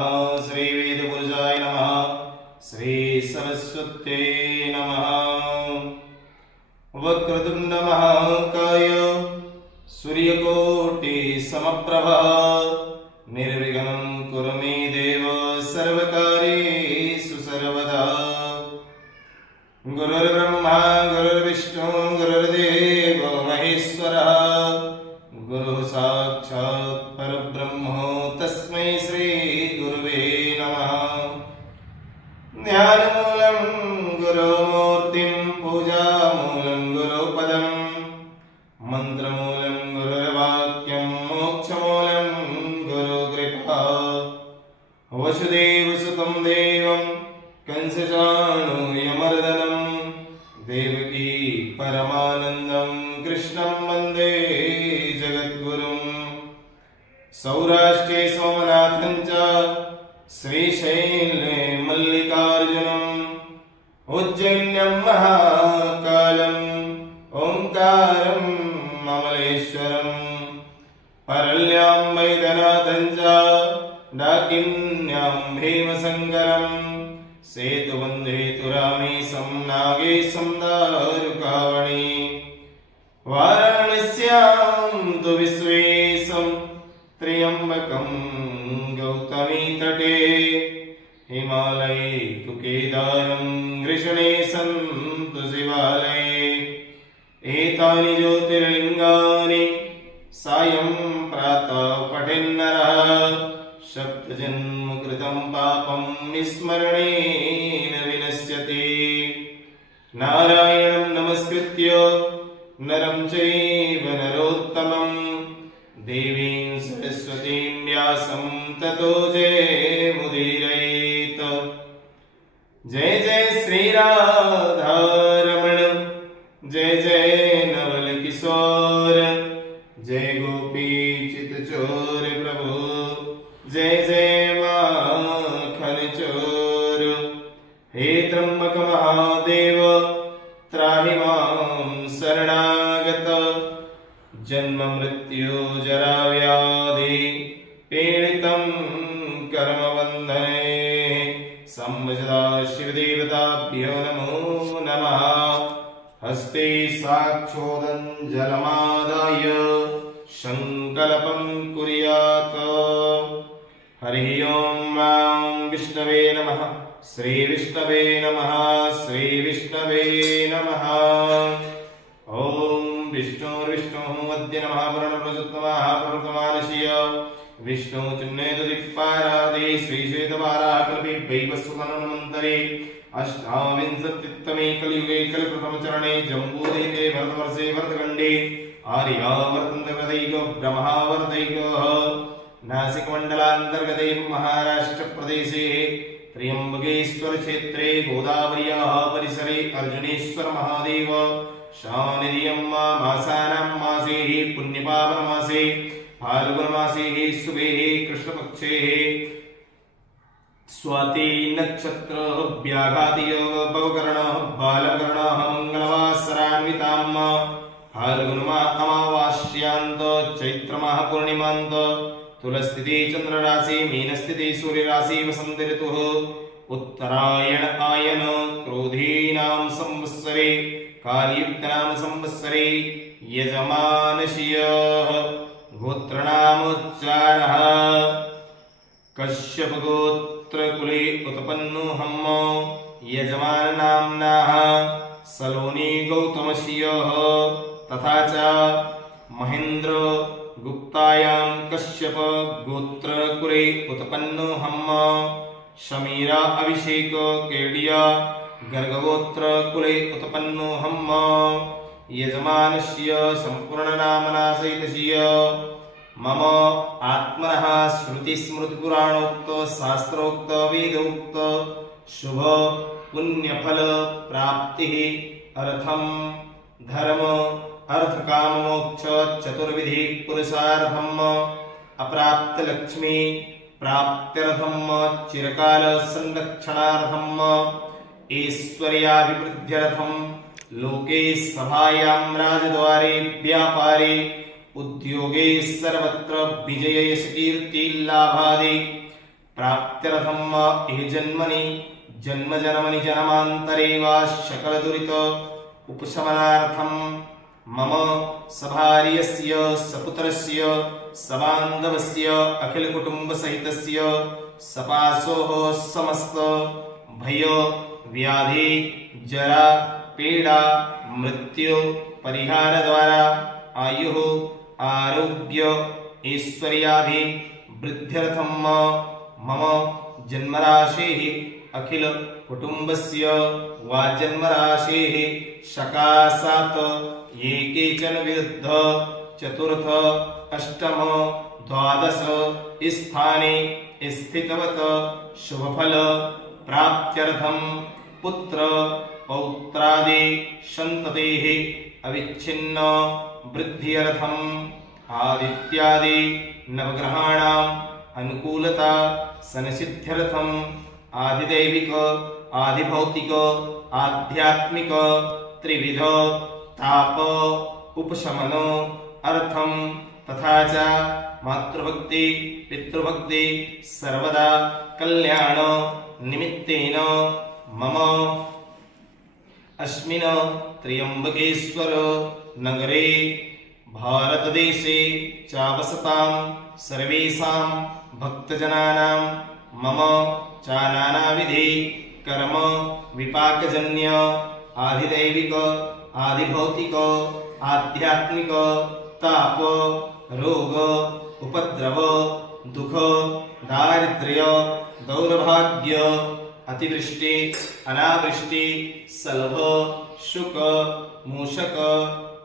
श्री वेदपुरुषाय नमः। श्री सरस्वत्यै नमः। वक्रतुंड महाकाय सूर्यकोटि समप्रभा निर्विघ्नं कुरु मे देव सर्वकार्येषु सर्वदा। गुरुर्ब्रह्मा गुरुर्विष्णु गुरुर्देवो महेश्वरः गुरुः साक्षात् परब्रह्म तस्मै श्री गुरुवे नमः। ध्यानमूलं गुरुमूर्तिं पूजामूलं गुरुपदं मन्त्रमूलं गुरुर्वाक्यं मोक्षमूलं गुरुकृपा। वसुदेवसुतं देवं कंसचाणूर्यमर्दनं देवकी परमानन्दं कृष्णं वन्दे जगद्गुरुं। सौराष्ट्रे सोमनाथं च श्रीशैले मल्लिकार्जुनम् उज्जैन्यं महाकालम् ओंकारम् अमलेश्वरम् परल्यां वैद्यनाथं च डाकिन्यां भीमशङ्करम् सेतुबन्धेतुरामेशं नागेशं दारुकावणि वाराणस्यां तु विश्वेशं त्र्यम्बकं गौतमी तटे हिमालये तु केदारं गृषणेशं तु शिवालये। एतानि ज्योतिर्लिङ्गानि सायं प्रातः पठेन्नरः सप्तजन्म कृतं पापं विस्मरणेन विनश्यति। नारायणं नमस्कृत्य नरं चैव नरोत्तमं देवीं सरस्वतीं व्यासं ततो जयमुदीरयेत्। जय जय श्रीराधारमण जय जय नवल किशोर जय गोपीचितचोर प्रभु जय जय माखन चोर। हे त्र्यंबक महादेव त्राहि मां शरणागत जन्म मृत्यु जरा व्याधि पीडितं कर्मबन्धने संवसदा शिवदेवताभ्यो नमो नमः। हस्ते साक्षोदं जलमादाय संकल्पं कुर्यात्। हरि ओं विष्णवे नमः। श्री विष्णवे नमः। श्री विष्णवे नमः। ओं विष्णुर्विष्णुः अद्य नमः वरुणप्रसुत्तमः प्रवृतमानशीय विष्णु चिन्नेतु दिक्पारादे श्रीश्वेतवाराकल्पिभैवस्वतनमन्तरे अष्टाविंशतितमे कलियुगे कलिप्रथमचरणे जम्बूद्वीपे भरतवर्षे भरतखण्डे आर्यावर्तन्तगतैको ब्रह्मावर्तैकः नासिकमण्डलान्तर्गते महाराष्ट्रप्रदेशे त्र्यम्बकेश्वर क्षेत्रे गोदावर्याः परिसरे अर्जुनेश्वर महादेव शानिधियं मासानां मासे पुण्यपावनमासे फाल्गुनमासे शुभे कृष्णपक्षे स्वाति नक्षत्र व्याघातयोग भवकर्ण बालकर्ण मंगलवासरान्वितां फाल्गुनमा अमावास्यांत चैत्रमाह पूर्णिमांत तुलस्थिति चंद्र राशि मीनस्थिति सूर्य राशि वसंत ऋतुः उत्तरायण आयन क्रोधीनां संवत्सरे कालयुक्तनाम संवत्सरे यजमानशीयः गोत्रनामोच्चारः कश्यप गोत्रकुले उत्पन्नोऽहं यजमाननाम्नः सलोनी गौतमशीयः तथा च महेन्द्र गुप्तायां कश्यप गोत्रकुले उत्पन्नोऽहं शमीरा अभिषेक केडिया गर्गगोत्रकुले उत्पन्नोऽहं यजमानस्य सम्पूर्णनामना सहितस्य मम आत्मनः श्रुतिस्मृतिपुराणोक्त शास्त्रोक्त वेदोक्त शुभ पुण्यफल प्राप्तिः अर्थं धर्म अर्थकाम मोक्ष चतुर्विधि पुरुषार्थम् अप्राप्त लक्ष्मी प्राप्त्यर्थम् चिरकाल संरक्षणार्थम् ऐश्वर्याभिवृद्ध्यर्थम् लोके सभायां राजद्वारे व्यापारे उद्योगे सर्वत्र विजय यश कीर्ति लाभादि प्राप्त्यर्थम इह जन्मनि जन्मजनमनि जन्मान्तरे वा सकलदुरित उपशमनार्थम मम सभार्यस्य सपुत्रस्य सबान्धवस्य अखिलकुटुम्बसहितस्य सपासोः समस्त भय व्याधि जरा पीड़ा मृत्यु परिहार द्वारा आयु आरोग्य ऐश्वर्यादि वृद्ध्यर्थम मम जन्मराशेः अखिल कुटुम्बस्य वा जन्मराशेः सकाशात् ये केचन विरुद्ध चतुर्थ अष्टम द्वादश स्थाने स्थितवत शुभफल प्राप्त्यर्थम पुत्र पौत्रादि संततेः अविच्छिन्न वृद्ध्यर्थम आदित्यादि नवग्रहाणाम् अनुकूलता संसिद्ध्यर्थम आदिदैविक आदिभौतिक आध्यात्मिक त्रिविध ताप उपशमन अर्थम तथा च मातृभक्ति पितृभक्ति सर्वदा कल्याण निमित्तेन मम अस्मिन् त्र्यंबकेश्वर नगरे भारतदेशे चावसतां सर्वेषां भक्तजनानां मम च नानाविधि कर्म विपाकजन्य आदिदैविक आदिभौतिक आध्यात्मिक ताप रोग उपद्रव दुख दारिद्र्य दौर्भाग्य अतिवृष्टि अनावृष्टि सलभ शुक मूषक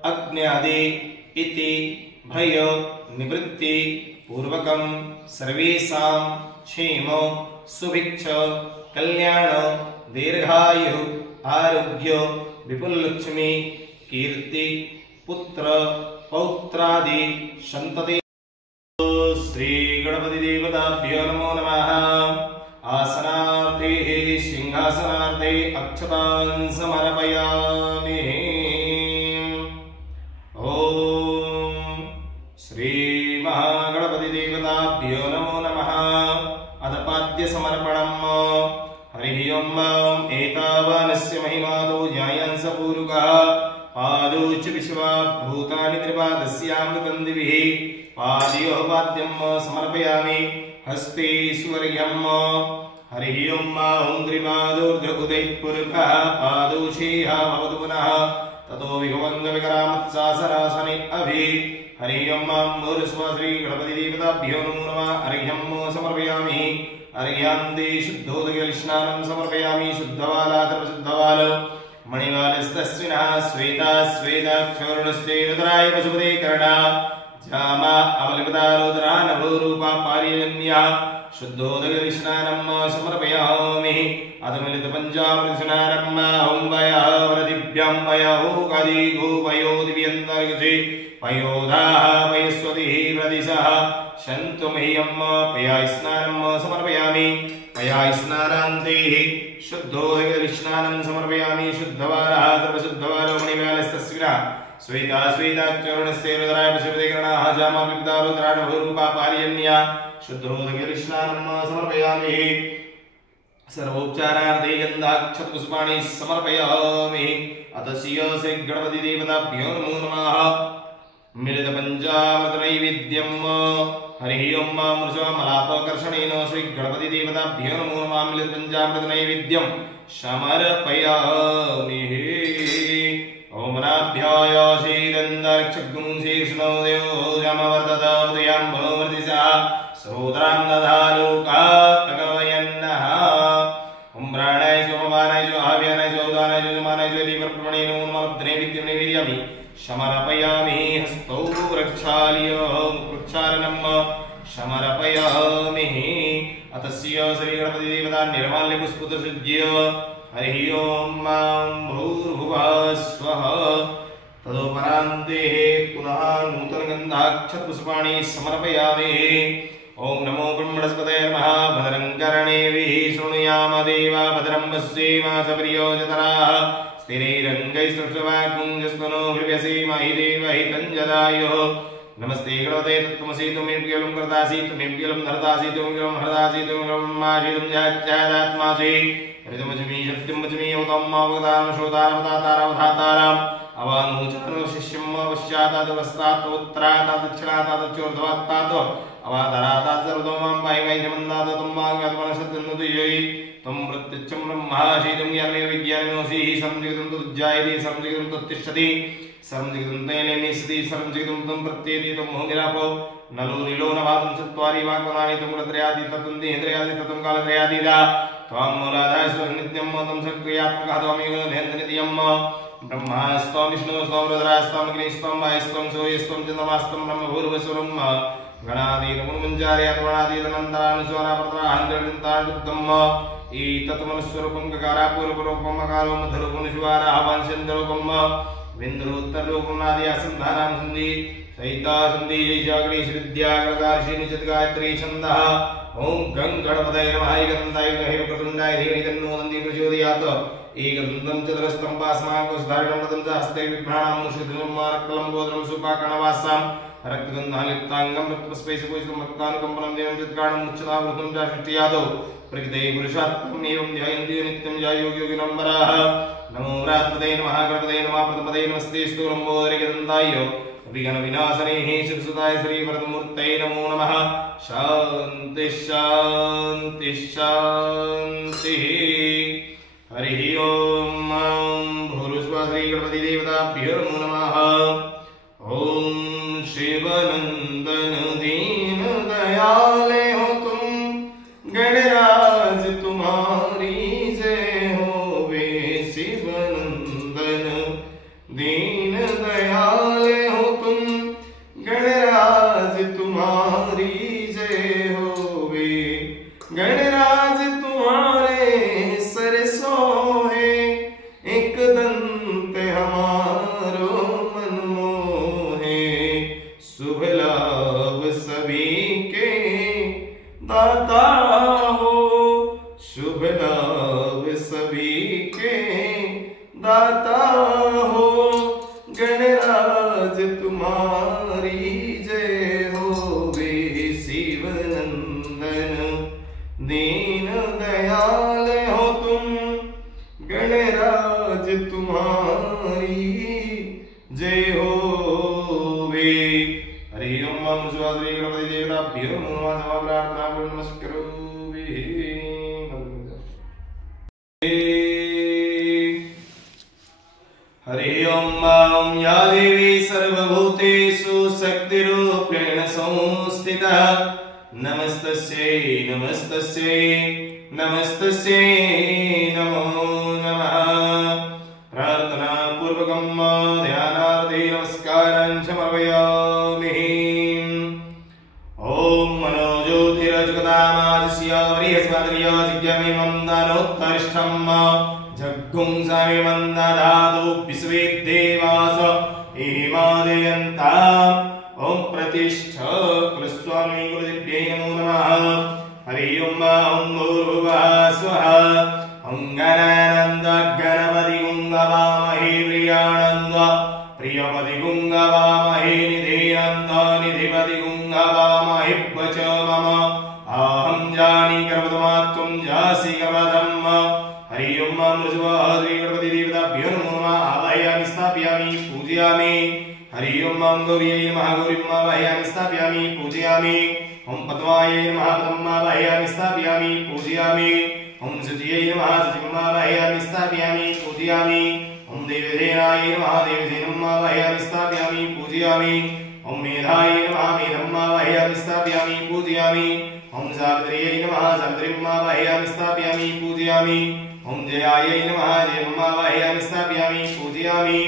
अग्न्यादि इति भय निवृत्ति पूर्वकं सर्वेषां क्षेम सुभिक्ष कल्याण दीर्घायु आरोग्य विपुल लक्ष्मी कीर्ति पुत्र पौत्रादि संतति श्री गणपति देवताभ्यो नमो नमः। आसनार्थे सिंहासनार्थे अक्षतान् समर्पयामि। ओम श्री महागणपति देवताभ्यो नमो नमः। अदपाद्य समर्पणम्। हरिः ओम्। एतावानस्य महिमातो ज्ञायंस पूरुकः पादोच विश्वा भूतानि त्रिपादस्यामृतं दिभिः पादयोः पाद्यं समर्पयामि। हस्ते सुवर्यम्। हरिः ओम्। ॐ त्रिपादोर्ध्वकुदैः पुरुषः पादोषेह भवतु पुनः ततो विभवङ्गविकरामत्सासनासने अभि। हरिः ओम्। मूर्ध्वस्व श्री गणपति देवताभ्यो नमो नमः। अर्घ्यं समर्पयामि। अर्घ्यान्ते शुद्धोदकस्नानं समर्पयामि। शुद्धवालातर्पशुद्धवाल मणिवालस्तस्विनः श्वेता श्वेताक्षौर्णस्ते रुद्राय पशुपते कर्णा जामा अवलिपता रुद्रा नभोरूपा पार्यजन्या शुद्धोदकस्नानं समर्पयामि। अधमिलितपञ्चामृतस्नानं ॐ वयः वरदिभ्यां वयः कादिगो वयो दिव्यन्तर्गसे पयोधाः वयस्वतिः प्रदिशः शन्तु मह्यं पया स्नानं समर्पयामि। पया स्नानान्ते शुद्धोदकस्नानं समर्पयामि। शुद्धवालः सर्वशुद्धवालो मणिवालस्तस्विनः श्वेता श्वेताक्षौर्णस्ते रुद्राय पशुपते कर्णाः जामा अवलिपता रुद्रा नभोरूपा पार्यजन्या शुद्धोदकस्नानं समर्पयामि। सर्वोपचारार्थे गन्धाक्षतपुष्पाणि समर्पयामि। अतस्य श्री गणपति देवताभ्यो नमो नमः। मिलितपञ्चामृतनैवेद्यं। हरिः ओम्। मृषामलापकर्षणेन श्री गणपति देवताभ्यो नमो नमः। मिलितपञ्चामृतनैवेद्यं समर्पयामि। ओम नाभ्याय शीरन्दर्क्षगुं शीर्ष्णो देवो यमवर्तदोदयं भवमर्दिशः श्रोत्रां दधालोकापकवयन्नः। ओम प्राणाय सोमवाराय आव्यानाय उदानाय जमानाय दीपप्रमणे नमो नमः। नैवेद्यं नैवेद्यामि समर्पयामि। हस्तौ प्रक्षालनं समर्पयामि। अतस्य श्री गणपति देवता निर्माल्य पुष्पतसज्ज्य हरिः ओम् भूर्भुवः स्वः। तदोपरान्ते पुनः नूतनगन्धाक्षतपुष्पाणि समर्पयामि। ओम नमो ब्रह्मणस्पतये नमः। भद्रं कर्णेभिः शृणुयाम देवा भद्रं पश्येम सप्रियोजतराः स्थिरैरङ्गैस्तुष्टुवागुंजस्तनोभिर्व्यसेम हि देवहितं जदायुः नमस्ते गणपते तत्त्वमसि त्वमेव केवलं कर्तासि त्वमेव केवलं धर्तासि त्वमेव केवलं हरतासि त्वमेव केवलं ब्रह्मासि त्वं जगच्चयादात्मासि ऋतमजमि सत्यमजमि अवतम् अवतारं श्रोतारवतातारवधातारम् अवानुचारो शिष्यम् अवश्यातादवस्तात् उत्तरातात् दक्षिणातात् अवातरातात् सर्वतोमां पायिवैद्यमन्दात् तं वाङ्गात्मनसत्यन्नुतिजयि त्वं प्रत्यक्षं ब्रह्मासि त्वं ज्ञानमेव विज्ञानमेवसि सर्वं जगतं तद्जायते सर्वं जगतं तत्तिष्ठति सर्वं जगतं तेन निस्सति सर्वं जगतं तं प्रत्येति तं मोहिरापो नलो नीलो नभातं चत्वारि वाक्पदानि तं गुणत्रयाति ततं देहेन्द्रियाति ततं कालत्रयातीता त्वां मूलाधारस्व नित्यं तं सक्रियात्मकः त्वमेव नित्यं ब्रह्मास्त्वं विष्णुस्त्वं रुद्रास्त्वं अग्निस्त्वं वायुस्त्वं सूर्यस्त्वं चन्द्रमास्त्वं ब्रह्मभूर्भुवस्वरं गणातीतमुन्मञ्जार्यात्मनातीतमन्तरानुस्वरापर्त्राहन्तर्जन्तानुद्धम् ईतत्मनुस्वरूपं गकारापूर्वरूपं अकारो मध्यरूपं शिवाराहवांशन्तरूपं विन्दुरोत्तररूपं नादयासन्धानां सन्धि सहिता सन्धि जैजागणेशविद्यागणकार्षि निजद्गायत्री छन्दः ॐ गं गणपतये नमः एकदन्ताय विक्रतुण्डाय धीमहि तन्नो दन्ति प्रचोदयात् एकदन्तं चतुरस्तं पास्माकं रतं च हस्ते विभ्राणां मुषिधनुमार्कलं गोत्रं सुपाकर्णवासां रक्तगन्धालिप्ताङ्गं रक्तपुष्पैः भक्तानुकम्पनं देवं चित्काणं मुच्यतावृतं च षष्ठ्यादौ प्रकृते पुरुषात्मम् एवं ध्यायन्ति नित्यं योगिनम्बराः नमो व्रात्पदये नमः गणपतये नमः प्रथमपदये नमस्ते स्तूलम्बोदरगदन्ताय विघ्नविनाशने शिवसुताय श्रीवरदमूर्तये नमो नमः शान्ति शान्ति शान्तिः हरिः ॐ भूर्भुवः श्रीगणपतिदेवताभ्यो नमो नमः ॐ शिवनंदन दीन दयाले हो तुम गणराज तुम्हारी जय होवे शिवनंदन दीन दयाले हो तुम गणराज तुम्हारी जय होवे गणराज तुम्हारे सरसों है एक दंत हमारो मन मोहे शुभ लाभ सभी के दाता हो शुभ लाभ सभी के दाता हो गणराज तुम्हारी जय होवे शिवनंदन दीन दयाल हो तुम गणराज तुम्हारी जय होवे हरि ओम श्री गणपति देवताभ्यो नमः प्रार्थना नमस्करोमि हरि ओम या देवी सर्वभूतेषु शक्तिरूपेण संस्थिता नमस्तस्यै नमस्तस्यै नमस्तस्यै नमो नमः प्रार्थना पूर्वकं ध्यानार्थे नमस्कारान् समर्पयामि ॐ मनोज्योतिरजगतामाजस्य बृहस्पतिर्यजिज्ञमेवं दानोत्तरिष्ठं जग्गुंसामिमं ददातु विश्वे देवास हेमादयन्ताम् ॐ प्रतिष्ठ कुलस्वामी गुरुदेव्यै नमो नमः हरि ओम भूर्भुवः स्वः ॐ गणानन्द गणपति गुङ्गवामहे प्रियानन्द प्रियपति गुङ्गवामहे निधिनन्द निधिपति गुङ्गवामहे वच मम अहं जानी गर्भतमात्वं जासि गर्भधम् हरि ओम श्री गणपति देवताभ्यो नमो नमः आवाहयामि स्थापयामि पूजयामि हरि ओम गौर्यै नमः गौरीं आवाहयामि स्थापयामि पूजयामि ओम पद्मायै नमः पद्मं आवाहयामि स्थापयामि पूजयामि ओम शुचियै नमः शुचिं आवाहयामि स्थापयामि पूजयामि ओम देवसेनाय नमः देवसेनं आवाहयामि स्थापयामि पूजयामि ओम मेधायै नमः मेधं आवाहयामि स्थापयामि पूजयामि ओम सावित्र्यै नमः सावित्रीं आवाहयामि स्थापयामि पूजयामि ओम जयायै नमः जयं आवाहयामि स्थापयामि पूजयामि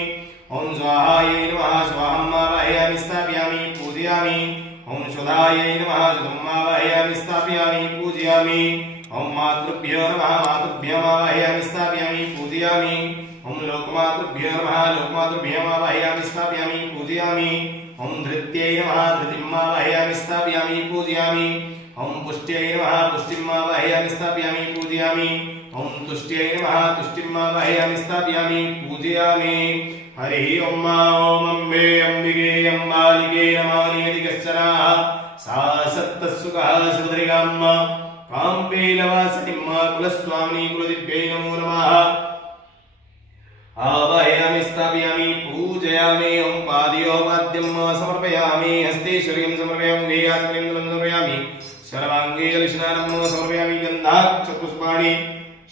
ओम स्वाहायै नमः स्वाहं आवाहयामि स्थापयामि पूजयामि ओम सुधायै नमः सुधं आवाहयामि स्थापयामि पूजयामि ओम मातृभ्यो नमः मातृभ्यम् आवाहयामि स्थापयामि पूजयामि ओम लोकमातृभ्यो नमः लोकमातृभ्यम् आवाहयामि स्थापयामि पूजयामि ओम धृत्यै नमः धृतिम् आवाहयामि स्थापयामि पूजयामि ओम पुष्ट्यै नमः पुष्टिं आवाहयामि स्थापयामि पूजयामि ओम तुष्ट्यै नमः तुष्टिं आवाहयामि स्थापयामि पूजयामि हरि ओम अम्बे अम्बिके अम्बालिके नमः नियति कश्चन सा सत्तसुखः सुभद्रिकाम् काम्पेलवासिनीं कुलस्वामिनी कुलदिव्यै नमो नमः आवाहयामि स्थापयामि पूजयामि ओम पाद्योपाद्यं समर्पयामि हस्तेश्वर्यं समर्पयामि वेयात्मनं समर्पयामि सर्वांगे जलस्नानं समर्पयामि गन्धाक्षपुष्पाणि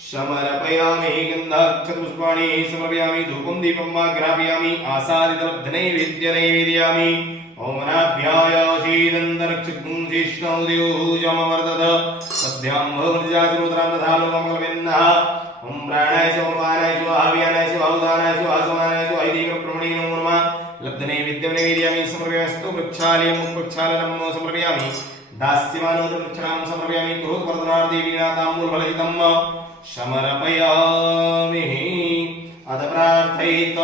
समर्पयामि गन्धाक्षपुष्पाणि समर्पयामि धूपं दीपं ग्रापयामि आसादितलब्धनैवेद्यनैवेदयामि ओम नाभ्याय शीलन्दरक्षुं जिष्णुदेवजमवर्धत सद्भ्यां भवजागरुत्रां तथा लोकमकलवेन्नः ओम प्राणाय च उपानाय च आव्यानाय च औदानाय च आसमानाय च ऐदिकप्रमणे नमो नमः लब्धनैवेद्यनैवेदयामि समर्पयामि वृक्षालयं वृक्षालनं समर्पयामि दास्यमानोदवृक्षां समर्पयामि कुरुवर्धनार्थे वीणाताम्बूलफलहितं समर्पयामि अथ प्रार्थयित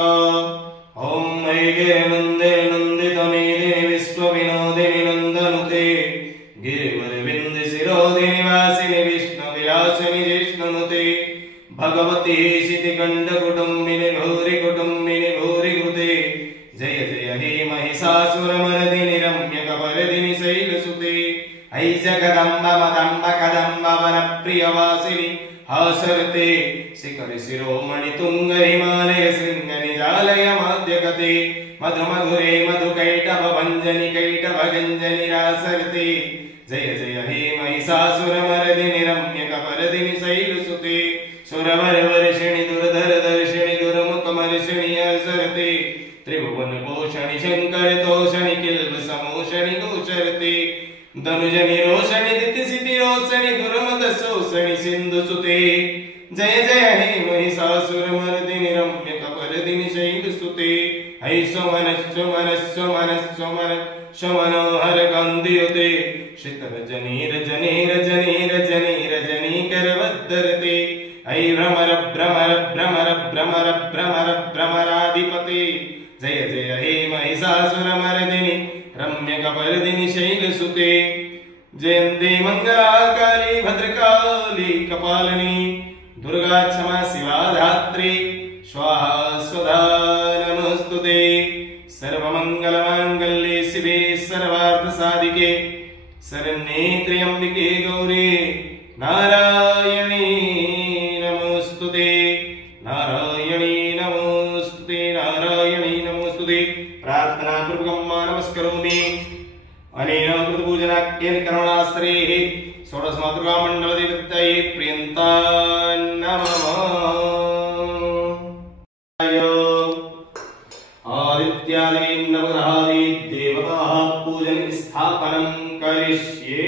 ओम नैगे नन्दे नन्दितमेदे विश्वविनोदिनि नन्दनुते गिरिवरविन्दे शिरोदिनि वासिनि विष्णुविलासिनि जिष्णुनुते भगवती शितिकण्ठकुटुम्बिनि भूरि कृते जय जय हे महिषासुरमर्दिनि रम्यकपर्दिनि शैलसुते ऐ जगदम्ब मदम्ब कदम्ब वनप्रियवासिनि हासरते शिखरि शिरोमणि तुंग हिमालय शृंग निजालय माध्यगते मधुमधुरे मधुकैटभ भंजनि कैटभ गंजनि रासरते जय जय हे महिषासुरमर्दिनि रम्यकपर्दिनि शैलसुते सुरवरवर्षिणि दुर्धर दर्शिनि दुर्मुखमर्षिणि असरते त्रिभुवन पोषणि शंकर तोषणि किल्ब समोषणि गोचरते धनुजनि रोषणि दितिसिति रोषणि दुर्मद शोषणि सिंधु सुते जय जय हे महिषासुरमर्दिनि रम्यकपर्दिनि शैलसुते है सुमन सुमन सुमन सुमन सुमनोहर कान्तियुते शीतरजनी रजनी रजनी रजनी रजनी करवद्धरते ऐ भ्रमर भ्रमर भ्रमर भ्रमर भ्रमर भ्रमराधिपते जय जय हे महिषासुरमर्दिनि रम्यकपर्दिनि शैलसुते जयन्ती मंगलाकाली भद्रकाली कपालिनी दुर्गा क्षमा शिवा धात्री स्वाहा स्वधा नमोस्तुते सर्वमंगलमांगल्ये शिवे सर्वार्थसाधिके शरण्ये त्र्यंबके गौरी नारायणी नमोस्तुते नारायणी नमोस्तुते नारायणी नमोस्तुते प्रार्थना पूर्वकं नमस्करोमि अनेन कृतपूजनाख्येन करुणाश्रेः षोडशमातृका मण्डलदेवतायै प्रियन्तां नमः आदित्यादि नवग्रहादि देवताः पूजन स्थापनं करिष्ये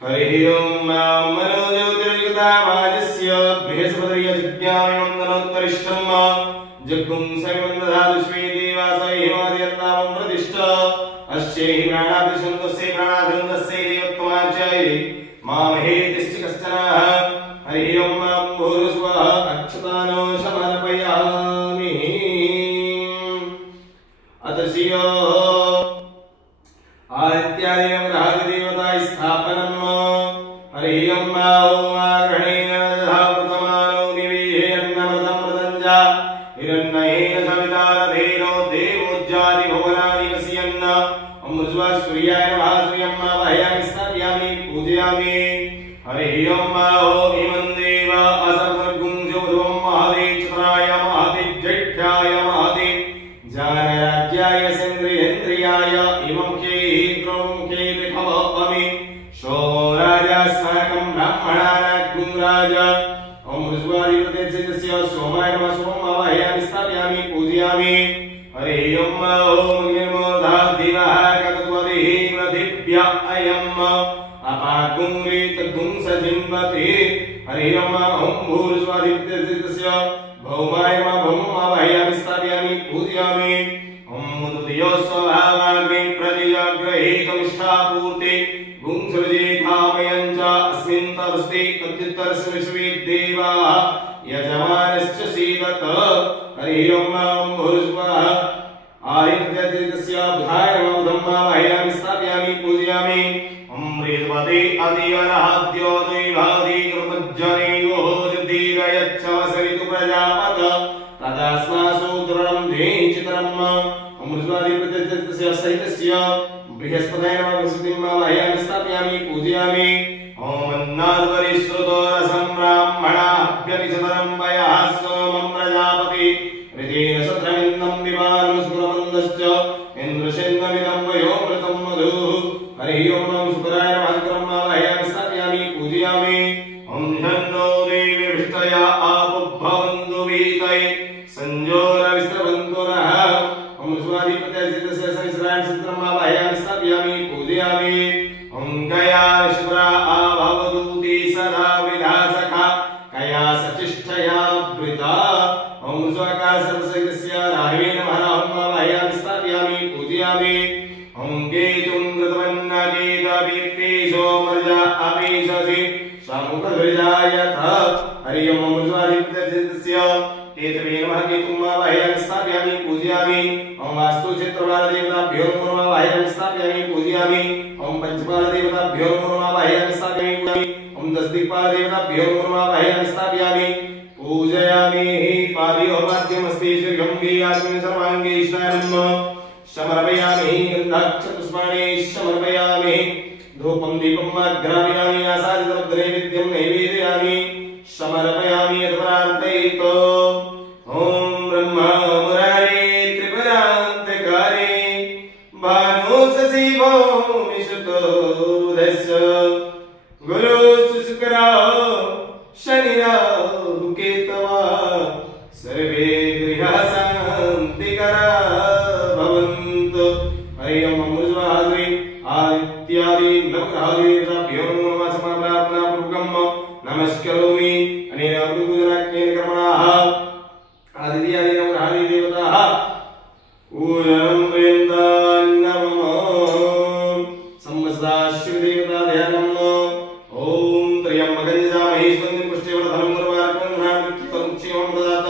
हरिः ओम मनोज्योतिर्गतावाजस्य बृहस्पतिर्यज्ञायं नरोत्तरिष्ठं जग्गुं सर्वन्दधातु स्वे देवासै हिमादयन्तावं प्रतिष्ठा अस्यै प्राणादिशन्तस्य प्राणाधन्दस्य देवत्वाञ्चै मामहे तिष्ठ कश्चनः हरिः ओम भूर्भुवः अक्षतानो समर्पयामि अतसियो आदित्यादिनवग्रहादिदेवता स्थापनं हरिः ओम ग्रहेण दधावृतमानो निवेहे अन्नमृतं मृतञ्च हिरण्येन सवितारधेनो देवोज्जाति भुवनानि वस्यन् अमृज्वा सूर्याय नमः सूर्यं वाहयामि स्थापयामि पूजयामि हरिः ओम इमं देव असर्वगुंजोध्वं महते चतुराय महते जैष्ठ्याय महते जानराज्याय सेन्द्रियेन्द्रियाय इमं क्षेत्रं क्षेत्रखवमि सोमो राजास्माकं ब्राह्मणानां राजा ओम ऋज्वादिप्रत्यक्षस्य सोमाय नमः सोमं वाहयामि स्थापयामि पूजयामि हरिः ओम निर्मोधा दिवः कतुवदिः पृथिव्या अयम् अपागुंग्रीतगुं सजिन्वते हरिः ओम भूर्भुवस्वादित्यस्य भौमाय नमः भौमं वाहयामि स्थापयामि पूजयामि ओम मुदुदयो स्वभावाग्रे प्रतिजाग्रहीतमिष्ठापूर्ते गुंसृजे धामयञ्च अस्मिन् तर्स्ते अद्युत्तरस्मिन् देवाः यजमानश्च सीदत हरिः ओम भूर्भुवः आदित्यस्य बुधाय नमः वाहयामि स्थापयामि पूजयामि मदिवरहाद्यो दैवादि कृतज्जनेयो जदीरयच्छवसरितु प्रजापत तदास्मासु द्रवणं धेचितरम् अमृतवादी प्रतिस्य सहितस्य बृहस्पतये नमः वसतिं वाहयामि स्थापयामि पूजयामि ओम अन्नार्वरिश्रुतो रसं ब्राह्मणाभ्यभिचतरं पयः सोमं प्रजापति ऋतेन सत्रमिन्दं दिवानं सुरमन्दश्च इन्द्रशेन्दमिदं वयोमृतं मधुः हरिः ओम शुक्राय नमः शुक्रं वाहयामि स्थापयामि पूजयामि ओम धन्नो देवीर्ष्टया आपुभवन्तु वीतये संजोरविस्रवन्तु नः ओम स्वादिपत्यस्य संस्रायण सूत्रं वाहयामि स्थापयामि पूजयामि ओम गया शुभ्रा आभवदूति सदा विधासखा कया सचिष्ठया वृता ओम स्वाकार सर्वसहितस्य राहवे नमः ओम वाहयामि स्थापयामि पूजयामि ओम केतुं कृतवन्नकेतवीर्तेजो मर्जा अपेशसि समुखध्वजायथ हरि ओम स्वादिपत्यस्य केतवे नमः केतुं वाहयामि स्थापयामि पूजयामि ओम वास्तु क्षेत्रवालदेवताभ्यो नमः वाहयामि स्थापयामि पूजयामि ओम पंचपालदेवताभ्यो नमः वाहयामि स्थापयामि ओम दशदिक्पालदेवताभ्यो नमः वाहयामि स्थापयामि पूजयामि पादयो माध्यमस्ते श्रीगंगे आत्मने सर्वांगे स्नानं समर्पयामि गन्धाक्षपुष्पाणि समर्पयामि धूपं दीपं ग्रामयामि आसादितद्रैवेद्यं नैवेदयामि समर्पयामि यत्परान्तैतो ओम ब्रह्मा मुरारे त्रिपुरान्तकारे भानु शशिभो विशुतो दश गुरु शुक्रा शनिराहु केतवा सर्वे गृहाः शान्तिकरा भवन्तु हरि ओम अमृतवाहारि आदित्यादि नवग्रहादिभ्यो नमः समाप्रार्थनापूर्वकं नमस्करोमि अनेन पूजनाख्येन कर्मणाः आदित्यादि नवग्रहादि देवताः पूजनं वृन्दान्नमो संवत्सराश्वदेवता ध्यानम् ओम त्र्यंबकं यजामहे सुगन्धिं पुष्टिवर्धनं उर्वारुकं धनात्मक्षेमं ददात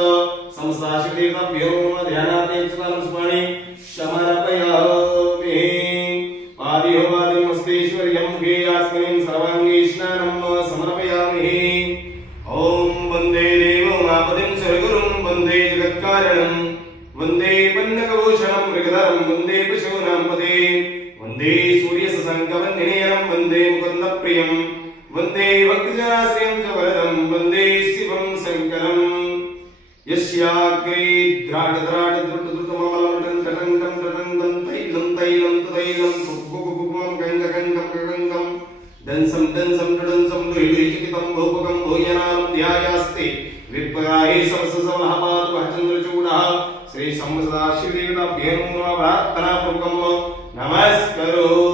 संवत्सराश्वदेवताभ्यो नमः ध्यानाते चतुर्स्मरणि समर्पयामि पादयो वादिमस्तेश्वर्यं मुखे आस्मिन् सर्वाङ्गे स्नानं समर्पयामि ओम वन्दे देवोमापतिं सर्वगुरुं वन्दे जगत्कारणं वन्दे पन्नकभूषणं मृगधरं वन्दे पशूनां पते वन्दे सूर्यससङ्कवन्निनयनं वन्दे मुकुन्दप्रियं वन्दे भक्तजनाश्रयं च वरदं वन्दे शिवं शङ्करं यस्याग्रे द्राडद्राडद्रुटद्रुतममलमटं टटङ्कं टटङ्कं तैलं तैलं तदैलं कुकुकुकुकुमं गङ्गगङ्गं गङ्गं दंसं दंसं टडंसं दुहिदुहिचिकितं भूपकं भूयनां ध्यायास्ते विप्राये समससवः पातु चन्द्रचूडः श्री संवत्सराश्वदेवताभ्यो नमः प्रार्थनापूर्वकं नमस्करोमि।